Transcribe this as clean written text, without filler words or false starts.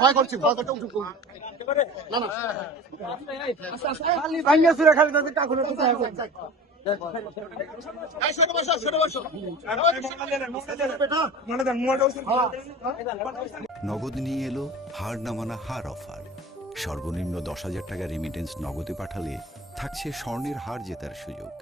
ভয় করছি ভয় করতে না না নগদ নিয়ে এলো হার না মানা হার অফার। সর্বনিম্ন 10,000 টাকা রেমিটেন্স নগদে পাঠালে থাকছে স্বর্ণের হার জেতার সুযোগ।